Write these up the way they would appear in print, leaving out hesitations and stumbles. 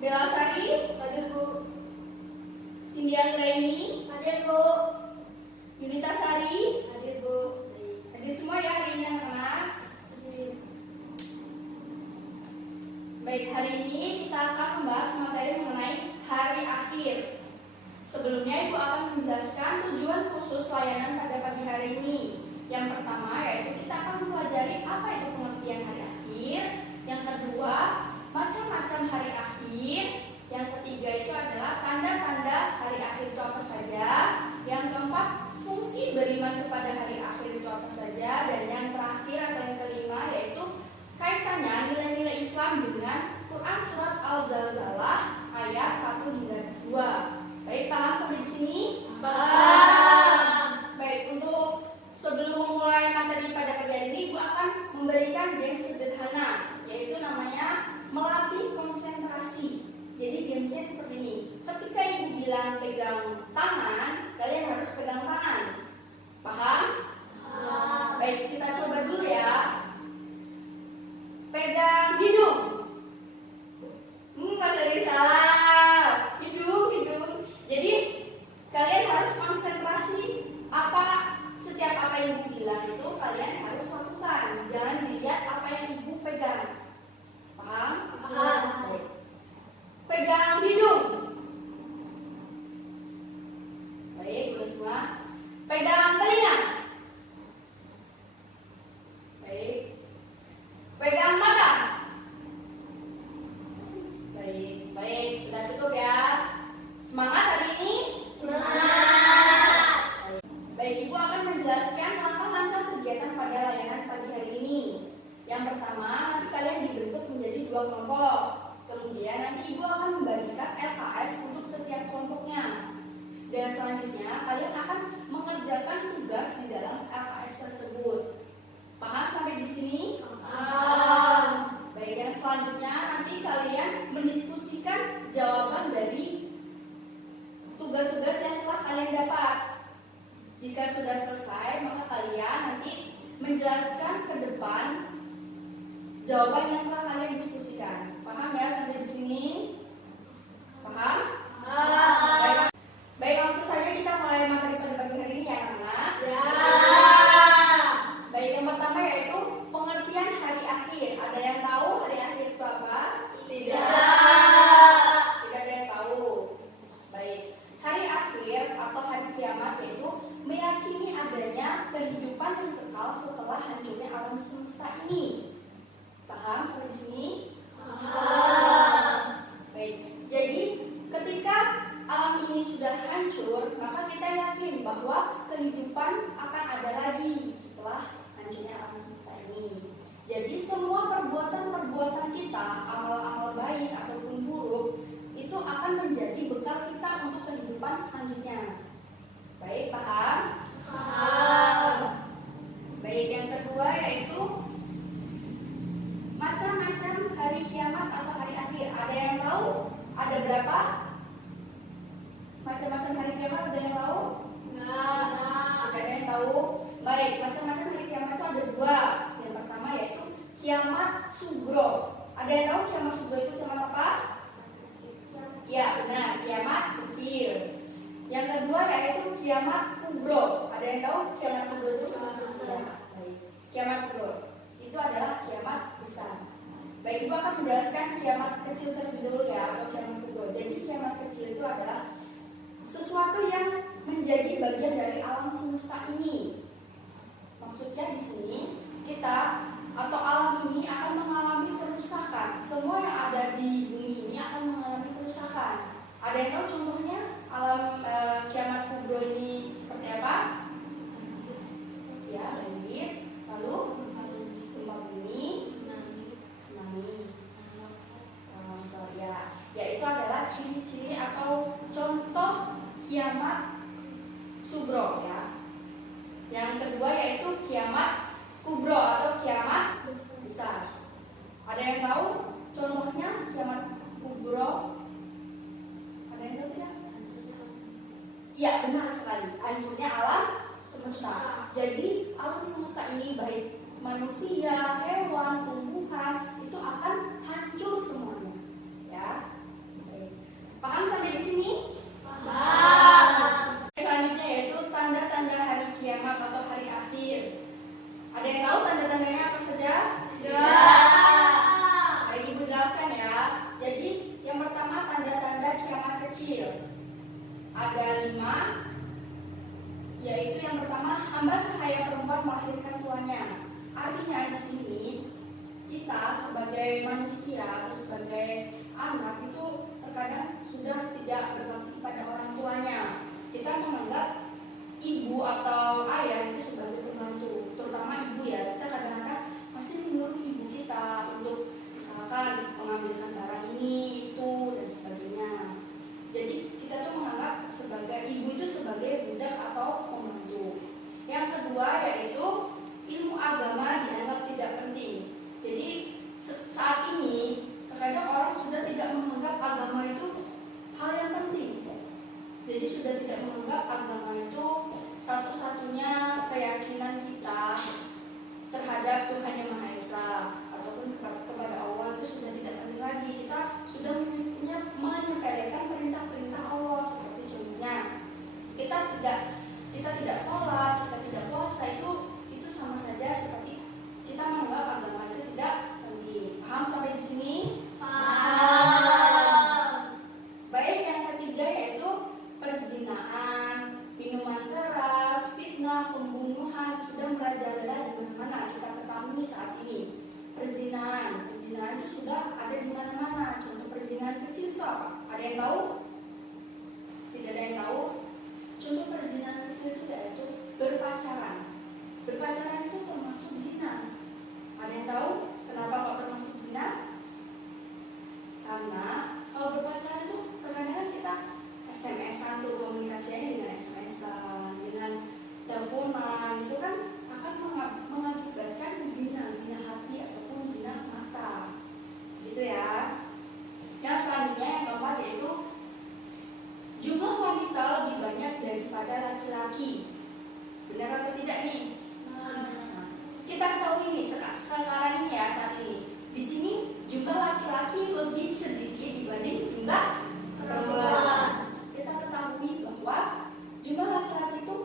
Bella Sari, Hadir Bu. Cindy Anggraini, Hadir Bu. Yunita Sari, Hadir Bu. hadir semua ya hari ini anak-anak. Hadir. Baik, hari ini kita akan membahas materi mengenai hari akhir. Sebelumnya Ibu akan menjelaskan tujuan khusus layanan pada pagi hari ini. Yang pertama yaitu kita akan mempelajari apa itu pengertian hari akhir. Yang kedua, macam-macam hari akhir. Yang ketiga itu adalah tanda-tanda hari akhir itu apa saja. Yang keempat, fungsi beriman kepada hari akhir itu apa saja. Dan yang terakhir atau yang kelima yaitu kaitannya nilai-nilai Islam dengan Quran surat Al-Zalzalah ayat 1 hingga 2. Baik, paham sampai di sini? Paham. Baik, untuk sebelum memulai materi pada pagi hari ini, Ibu akan memberikan game sederhana, yaitu namanya melatih konsentrasi. Jadi gamesnya seperti ini. Ketika Ibu bilang pegang tangan, kalian harus pegang tangan. Paham? Paham. Baik, kita coba dulu ya. Pegang hidung. Mas Adi salah. Hidung. Jadi kalian harus konsentrasi setiap apa yang Ibu bilang itu kalian harus lakukan. Jangan dilihat apa yang Ibu pegang. Paham? Paham. Baik. Pegang hidung. Baik, boleh semua. Pegang telinga. Baik. Pegang mata. Baik, sudah cukup ya. Semangat hari ini? Semangat. Baik, Ibu akan menjelaskan langkah-langkah kegiatan pada layanan pagi hari ini. Yang pertama, nanti kalian dibentuk menjadi 2 kelompok. Kemudian nanti Ibu akan membagikan LKS untuk setiap kelompoknya. Dan selanjutnya kalian akan mengerjakan tugas di dalam LKS tersebut. Paham sampai di sini? Paham. Baik, yang selanjutnya nanti kalian mendiskusikan jawaban dari tugas-tugas yang telah kalian dapat. Jika sudah selesai, maka kalian nanti menjelaskan ke depan jawaban yang telah kalian diskusikan. Paham ya sampai di sini? Paham? Paham. Baik, langsung saja kita mulai materi pada pagi hari ini ya anak-anak. Ya. Baik, yang pertama yaitu pengertian hari akhir. Ada yang tahu hari akhir itu apa? Tidak. Tidak ada yang tahu. Baik, hari akhir atau hari kiamat yaitu meyakini adanya kehidupan yang kekal setelah hancurnya alam semesta ini. Paham sampai di sini? Paham. Baik, jadi ketika alam ini sudah hancur, maka kita yakin bahwa kehidupan akan ada lagi setelah hancurnya alam semesta ini. Jadi semua perbuatan-perbuatan kita, amal-amal baik ataupun buruk, itu akan menjadi bekal kita untuk kehidupan selanjutnya. Baik, paham? Paham. Baik, yang kedua yaitu macam-macam hari kiamat atau hari akhir. Ada yang tahu? Ada berapa? Macam-macam hari kiamat ada yang tahu? Nah. Ada yang tahu? Baik, macam-macam hari kiamat itu ada 2. Yang pertama yaitu kiamat sugro. Ada yang tahu kiamat sugro itu kiamat apa? Ya, benar, kiamat kecil. Yang kedua yaitu kiamat kubro. Ada yang tahu kiamat kubro itu? Baik. Kiamat kubro itu adalah kiamat besar. Baik, Ibu akan menjelaskan kiamat kecil terlebih dahulu ya, atau kiamat kubro. Jadi kiamat kecil itu adalah sesuatu yang menjadi bagian dari alam semesta ini. Maksudnya di sini kita atau alam ini akan mengalami kerusakan. Semua yang ada di bumi ini akan mengalami kerusakan. Ada yang tahu contohnya alam kiamat kubro ini seperti apa? Ya, banjir, lalu gempa bumi, tsunami, longsor ya. Yaitu adalah ciri-ciri atau contoh kiamat sugro ya. Yang kedua yaitu kiamat kubro atau kiamat besar. Ada yang tahu contohnya kiamat kubro? Ada yang tahu tidak? Ya, benar sekali. Hancurnya alam semesta. Jadi alam semesta ini baik manusia, hewan, tumbuhan itu akan hancur semuanya. Ya. kecil. Ada 5, yaitu yang pertama, hamba sahaya perempuan melahirkan tuannya. Artinya di sini kita sebagai manusia atau sebagai anak itu terkadang sudah tidak berbakti pada orang tuanya. Kita menganggap ibu atau ayah itu sebagai pembantu, terutama ibu ya. Kita kadang-kadang masih menyuruh ibu kita untuk misalkan mengambilkan darah ini, itu, dan sebagainya. Jadi kita tuh menganggap sebagai ibu itu sebagai budak atau pembantu. Yang kedua yaitu ilmu agama dianggap tidak penting. Jadi saat ini terkadang orang sudah tidak menganggap agama itu hal yang penting. Jadi sudah tidak menganggap agama itu satu-satunya keyakinan kita terhadap Tuhan Yang Maha Esa ataupun kepada Allah itu sudah tidak penting lagi. Kita sudah menyepelekan perintah-perintah Allah, seperti contohnya kita tidak sholat, kita tidak puasa, itu sama saja seperti kita menganggap agama itu tidak penting. Paham sampai di sini? Paham. Baik, yang ketiga yaitu perzinaan, minuman keras, fitnah, pembunuhan sudah merajalela di mana-mana. Kita ketahui saat ini perzinaan itu sudah ada di mana-mana. Contoh perzinaan kecil itu apa? Ada yang tahu? Tidak ada yang tahu? Contoh perzinaan kecil itu yaitu berpacaran. Berpacaran itu termasuk zina. Ada yang tahu kenapa kok termasuk zina? Karena kalau berpacaran itu terkadang kita SMS-an tuh, komunikasinya dengan SMS-an, dengan teleponan, itu kan akan mengakibatkan zina hati ataupun zina mata, gitu ya. Yang selanjutnya yang keempat yaitu jumlah wanita lebih banyak daripada laki-laki. Benar atau tidak nih? Kita ketahui nih sekarang ini ya, saat ini di sini jumlah laki-laki lebih sedikit dibanding jumlah perempuan. Kita ketahui bahwa jumlah laki-laki itu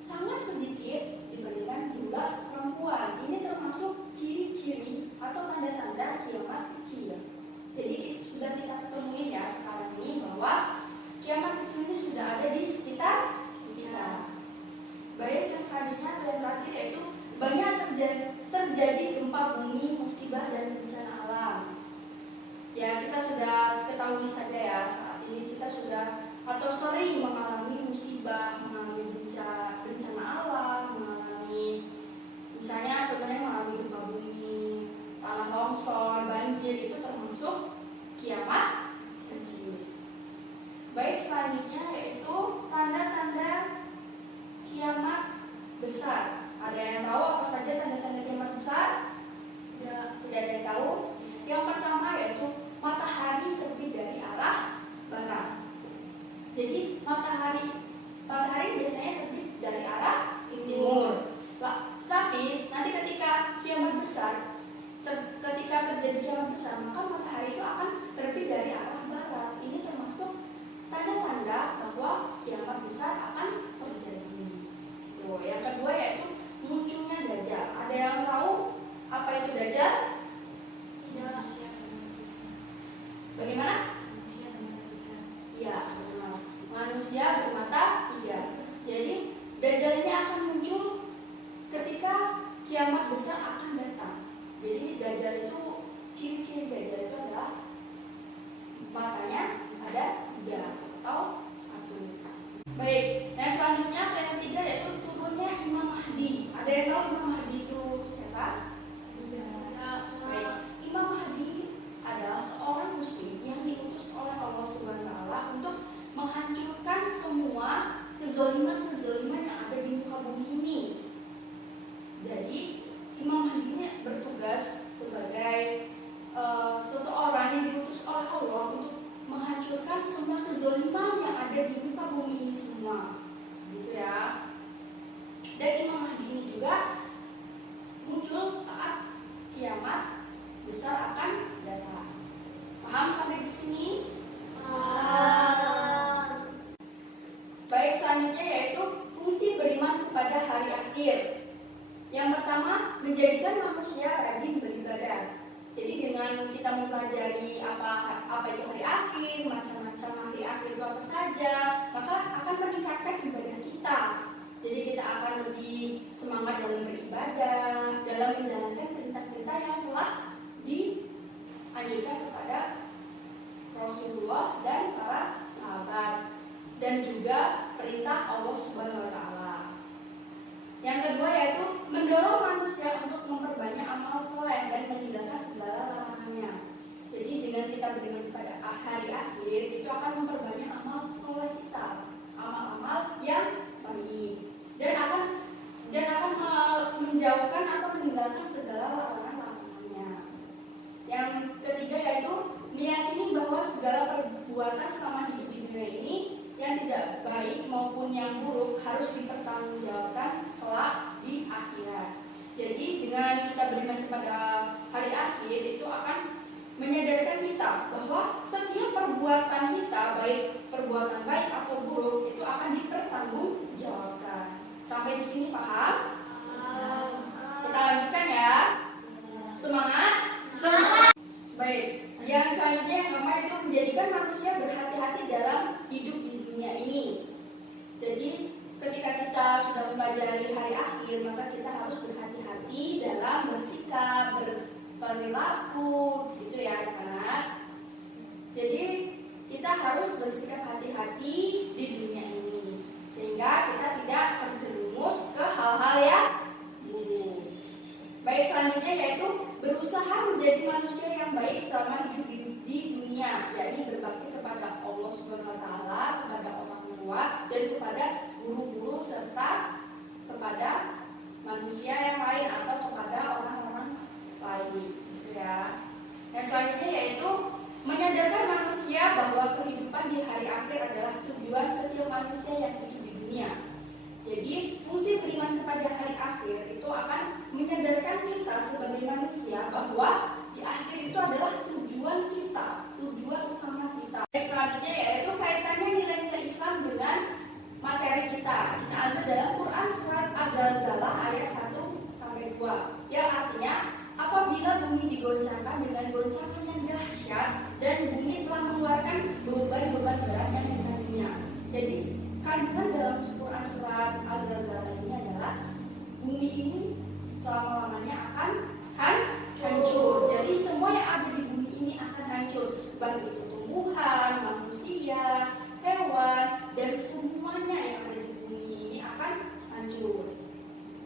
sangat sedikit dibandingkan jumlah perempuan. Ini termasuk ciri-ciri atau tanda-tanda kiamat kecil. Jadi sudah kita ketemuin ya sekarang ini bahwa kiamat kecil ini sudah ada di sekitar kita. Baik, yang selanjutnya atau yang terakhir yaitu banyak terjadi gempa bumi, musibah, dan bencana alam. Ya, kita sudah ketahui saja ya, saat ini kita sudah atau sering mengalami musibah, mengalami bencana alam, mengalami misalnya contohnya mengalami gempa bumi, tanah longsor, banjir, itu termasuk kiamat kecil. Baik, selanjutnya yaitu tanda-tanda kiamat besar. Ada yang tahu apa saja tanda-tanda kiamat besar? Tidak ada yang tahu. Yang pertama yaitu matahari terbit dari arah barat. Jadi matahari biasanya terbit dari arah timur. Tapi nanti ketika kiamat besar, ketika terjadi kiamat besar, maka matahari itu akan terbit dari arah barat. Ini termasuk tanda-tanda bahwa kiamat besar akan terjadi. Tuh, yang kedua yaitu munculnya Dajjal. Ada yang tahu apa itu Dajjal? Tidak. Bagaimana? Ya, benar. Manusia bermata 3. Jadi Dajjal ini akan muncul ketika kiamat besar akan datang. Jadi Dajjal itu, ciri-ciri Dajjal itu adalah matanya ada 3 atau 1. Baik, nah selanjutnya yang ketiga yaitu turunnya Imam Mahdi. Ada yang tahu Imam Mahdi itu siapa? Baik, Imam Mahdi adalah seorang muslim yang diutus oleh Allah SWT untuk menghancurkan semua kezaliman yang ada di muka bumi ini. Jadi Imam Mahdi ini bertugas sebagai seseorang yang diutus oleh Allah untuk menghancurkan semua kezaliman yang ada di muka bumi ini semua, gitu ya. Dan Imam Mahdi ini juga muncul saat kiamat besar akan datang. Paham sampai di sini? Paham. Baik, selanjutnya yaitu fungsi beriman kepada hari akhir. Yang pertama, menjadikan manusia rajin beribadah. Jadi dengan kita mempelajari apa itu hari akhir, macam-macam hari akhir itu apa apa saja, maka akan meningkatkan ibadah kita. Jadi kita akan lebih semangat dalam beribadah, dalam menjalankan perintah-perintah yang telah dianjurkan kepada Rasulullah dan para sahabat, dan juga perintah Allah Subhanahu wa Ta'ala. Yang kedua yaitu mendorong manusia untuk memperbanyak amal soleh dan meninggalkan segala larangannya. Jadi dengan kita beriman pada hari akhir itu akan memperbanyak amal soleh kita, amal-amal yang baik, dan akan menjauhkan atau meninggalkan segala larangan-larangannya. Yang ketiga yaitu meyakini bahwa segala perbuatan selama hidup di dunia ini yang tidak baik maupun yang buruk harus dipertanggungjawabkan kelak di akhirat. Jadi dengan kita beriman kepada hari akhir itu akan menyadarkan kita bahwa setiap perbuatan kita, baik perbuatan baik atau buruk, itu akan dipertanggungjawabkan. Sampai di sini paham? Kita lanjutkan ya. Semangat? Semangat. Baik. Yang selanjutnya yang keempat itu menjadikan manusia berhati-hati dalam hidup di dunia ini. Jadi ketika kita sudah mempelajari hari akhir, maka kita harus berhati-hati dalam bersikap, berperilaku, gitu ya anak-anak. Jadi kita harus bersikap hati-hati di dunia ini, sehingga kita tidak terjerumus ke hal-hal yang buruk. Baik, selanjutnya yaitu berusaha menjadi manusia yang baik selama hidup di dunia, yakni berbakti kepada Allah Subhanahu wa Ta'ala, kepada orang tua, dan kepada guru-guru serta kepada manusia yang lain atau kepada orang-orang lain, gitu ya. Yang selanjutnya yaitu menyadarkan manusia bahwa kehidupan di hari akhir adalah tujuan setiap manusia yang hidup di dunia. Jadi fungsi beriman kepada hari akhir itu akan menyadarkan kita sebagai manusia bahwa di akhir itu adalah tujuan kita, tujuan utama kita. Yang selanjutnya yaitu kaitannya nilai-nilai Islam dengan materi kita. Kita ambil dalam Quran surat Az-Zalzalah ayat 1-2 yang artinya apabila bumi digoncangkan dengan goncangan yang dahsyat dan bumi telah mengeluarkan beban-beban berat yang dikandungnya. Jadi kandungan dalam Quran surat Az-Zalzalah ini adalah bumi ini selama-lamanya akan hancur. Jadi semua yang ada di bumi ini akan hancur, baik itu tumbuhan, manusia, hewan, dan semuanya yang ada di bumi ini akan hancur.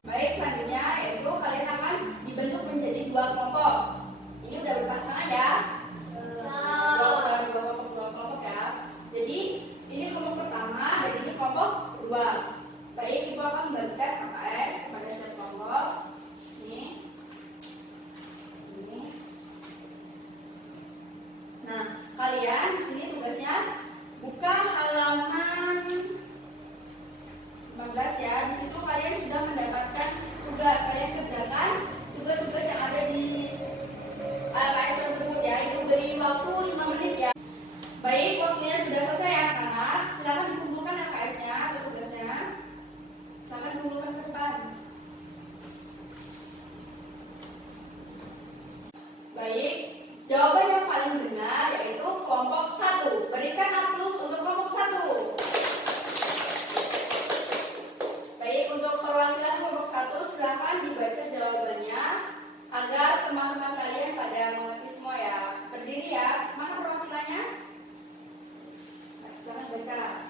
Baik, selanjutnya yaitu kalian akan dibentuk menjadi 2 kelompok. Ini udah berpasangan ya? Dua kelompok ya. Jadi ini kelompok pertama dan ini kelompok kedua. Baik, ibu akan membagikan KKS kepada setiap kelompok. Ini. Nah, kalian di sini tugasnya buka halaman 15 ya. Di situ kalian sudah mendapatkan tugas. Kalian kerjakan tugas-tugas yang ada di LKS tersebut ya. Itu beri waktu 5 menit ya. Baik, waktunya sudah selesai ya anak-anak. Silakan dikumpulkan LKS-nya atau tugasnya. Silakan dikumpulkan ke depan. Baik, jawaban yang paling benar yaitu kelompok 1. Berikan aplaus untuk kelompok 1. Baik, untuk perwakilan kelompok 1 silakan dibaca jawabannya agar teman-teman kalian pada mengerti semua ya. Berdiri ya. Mana perwakilannya? Silakan baca.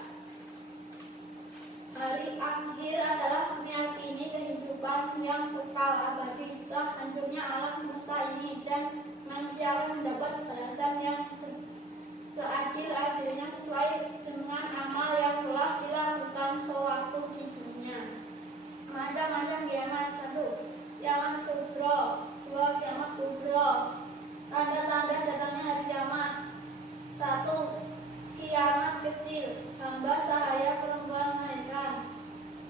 Hari akhir adalah meyakini kehidupan yang kekal abadi setelah hancurnya alam semesta ini dan manusia akan mendapat balasan yang seadil-adilnya sesuai dengan amal yang telah dilakukan sewaktu hidupnya. Macam-macam kiamat. 1. Kiamat sugro. 2. Kiamat kubro. Tanda-tanda datangnya hari kiamat. 1. Kiamat kecil. Hamba sahaya perempuan melahirkan.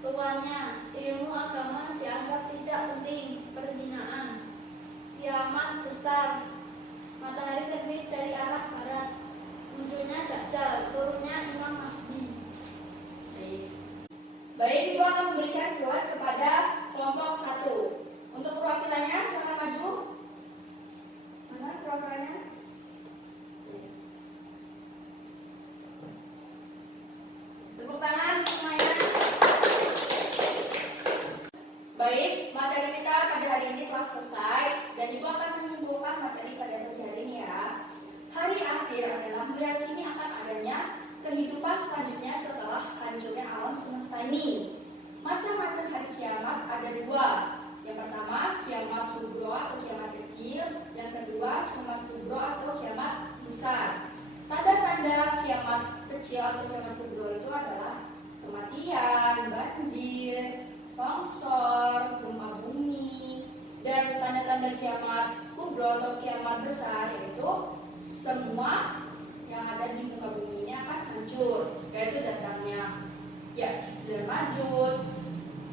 Tuannya, ilmu agama dianggap tidak penting. Perzinahan. Kiamat besar. Matahari terbit dari arah barat. Munculnya Dajjal. Turunnya Imam Mahdi. Baik, ibu akan memberikan tugas kepada kelompok 1. Untuk perwakilannya silakan maju. Mana perwakilannya? selesai dan ibu akan menyimpulkan materi pada pagi hari ini ya. Hari akhir adalah meyakini akan adanya kehidupan selanjutnya setelah hancurnya alam semesta ini. Macam-macam hari kiamat ada dua. Yang pertama kiamat sugro atau kiamat kecil, yang kedua kiamat kubro atau kiamat besar. Tanda-tanda kiamat kecil atau kiamat kubro itu adalah kematian, banjir, longsor, gempa bumi, dan tanda-tanda kiamat kubro atau kiamat besar yaitu semua yang ada di muka bumi ini akan hancur, yaitu datangnya Ya'juj Ma'juj,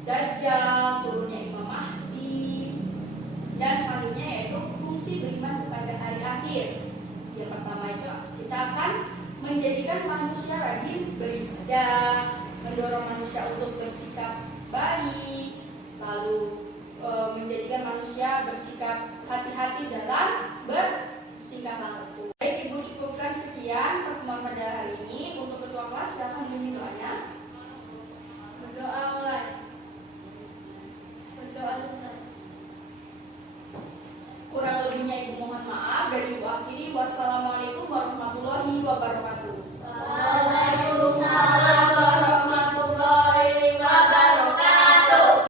Dajjal, turunnya Imam Mahdi, dan selanjutnya yaitu fungsi beriman kepada hari akhir. Yang pertama itu kita akan menjadikan manusia rajin beribadah, mendorong manusia untuk bersikap baik, lalu menjadikan manusia bersikap hati-hati dalam bertingkah laku.